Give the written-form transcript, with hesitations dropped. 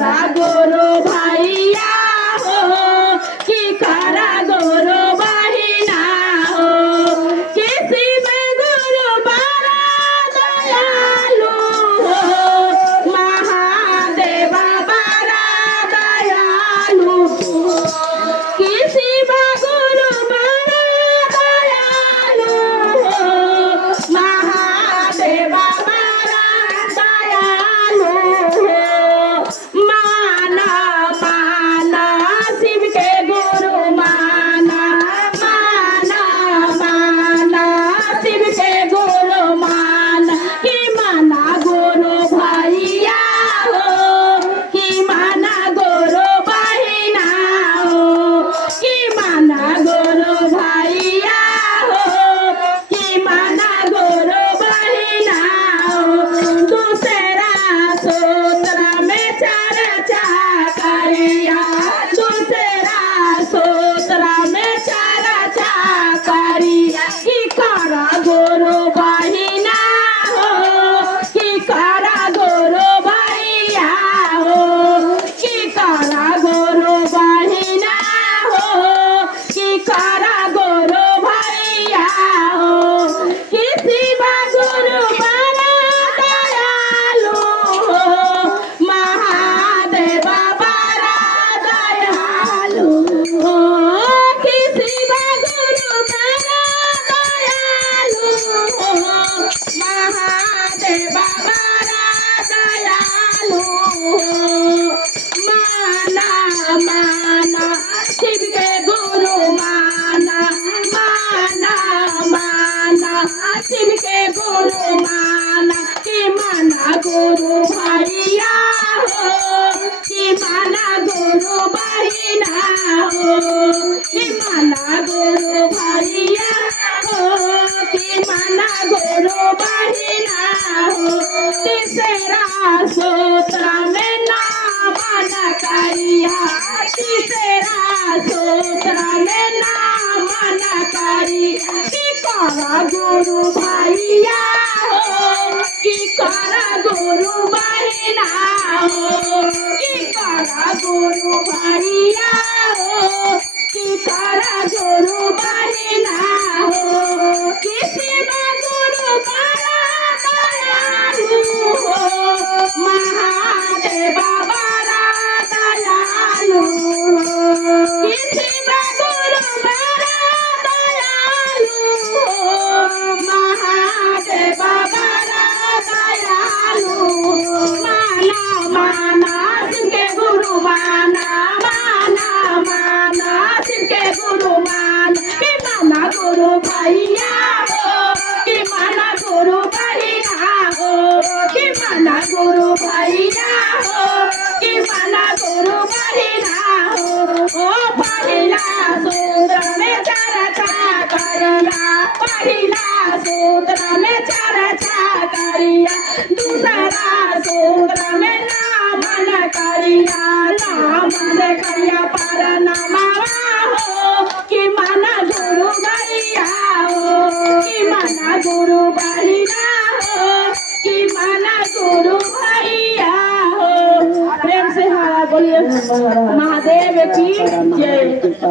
करा गुरु भैया हो कि करा गुरु बहिना हो किसी में गुरु बड़ा दयालु हो महादेव बड़ा दयालु किसी में गुरु बड़ा दयालु हो महादेव बड़ा दयालु हो माना माना शिव के गुरु माना माना माना शिव के गुरु माना कि माना गुरु भैया हो कि माना गुरु बहिना हो कि माना गुरु भैया हो कि माना गुरु बहिना हो दूसरा सूत्र में चर्चा करिया दूसरा सूत्र में चर्चा करिया कि करा गुरु बहिना हो कि करा गुरु भैया हो कि करा गुरु बहिना हो कि करा गुरु भैया हो किसी बा गुरु बड़ा दयालु हो महादेव बड़ा दयालु हो किसी बा गुरु बड़ा दयालु हो महादेव बड़ा दयालु हो माना माना शिव के गुरु माना माना माना शिव के गुरु माना कि माना गुरु भैया हो कि माना गुरु बहिना हो कि माना गुरु भैया हो कि माना गुरु बहिना हो तीसरा सूत्र में नाम न करिया तीसरा सूत्र में नाम न करिया कि करा गुरु भैया हो कि करा गुरु बहिना हो कि करा गुरु भैया हो कि करा गुरु बहिना हो किसी में गुरु बड़ा दयालु हो महादेव बड़ा दयालु किसी में गुरु बड़ा दयालु हो महादेव बड़ा दयालु माना माना शिव के गुरु माना माना माना शिव के गुरु माना कि माना गुरु भैया हो कि माना गुरु बहिना हो कि माना गुरु भैया हो कि माना गुरु बहिना हो ओ पहिला सूत्र में चर्चा करिया पहिला सूत्र में चर्चा करिया दूसरा सूत्र में नाम न करिया नाम न करिया पर नमवा हो कि माना गुरु भैया हो कि माना गुरु बहिना हो कि माना गुरु भैया हो प्रेम से हाँ बोलिए महादेव की जय।